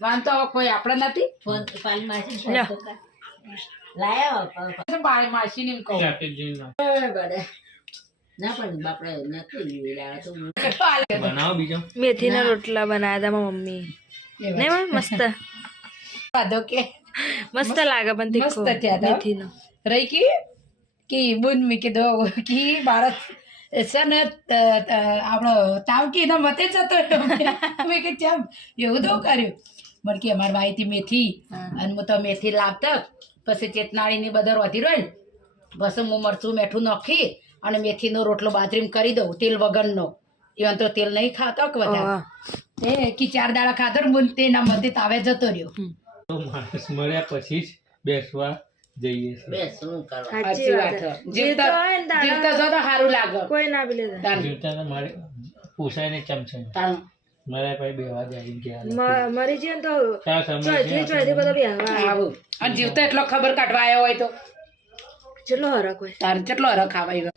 વાંધો હવે કોઈ આપણે નથી ફોન પાલી માસી ફોન લ્યો. તો કર. લાયા બાળી માસી ને એમ કહું બરાબર ના પણ બાપડે નથી લાયા તો હું કેટલો હાલે બનાવો બીજો મેથીના રોટલા બનાવ્યા હતા મારી મમ્મી ને માં મસ્ત વાંધો કે મસ્ત લાગે પણ તીખું મસ્ત થયા હતા. મેથીનો રહી કી કી બુન મી કીધું કી ભારત છે ને ત- ત- આપણો તાવકી એના મતે જતો રહ્યો. મેં કે ચમ એવું તો કર્યું. મને કે અમારી વાઈથી મેથી. અને હું તો મેથી લાવતા પછી ચેતનાળીની બધા રોધી રહ્યો ને બસ હું મરચું મેઠું નાખી અને મેથીનો રોટલો બાજરીમ કરી દઉં તેલ વગરનો. એવા તો તેલ નહીં ખાતો કે વધારે. એ કી ચાર દાડા ખાતો ને તેના મતે તાવે જતો રહ્યો. માણસ મળ્યા પછી જ બેસવા જઈએ છીએ. શું કરવા? સાચી વાત છે. જીવતો હોય ને તારે જીવતા જો તો સારું લાગે. કોઈ ના બી જીવતા તો મારે પૂછાય ને ચમચે મારા પાસે બેવા જાય ગયા મ- મરી તો ચોથી ચોથી બધો બી આવું. અને જીવતો એટલો ખબર કાઢવા આવ્યો હોય તો. કેટલો હરક હોય. તાર કેટલો હરખ આવે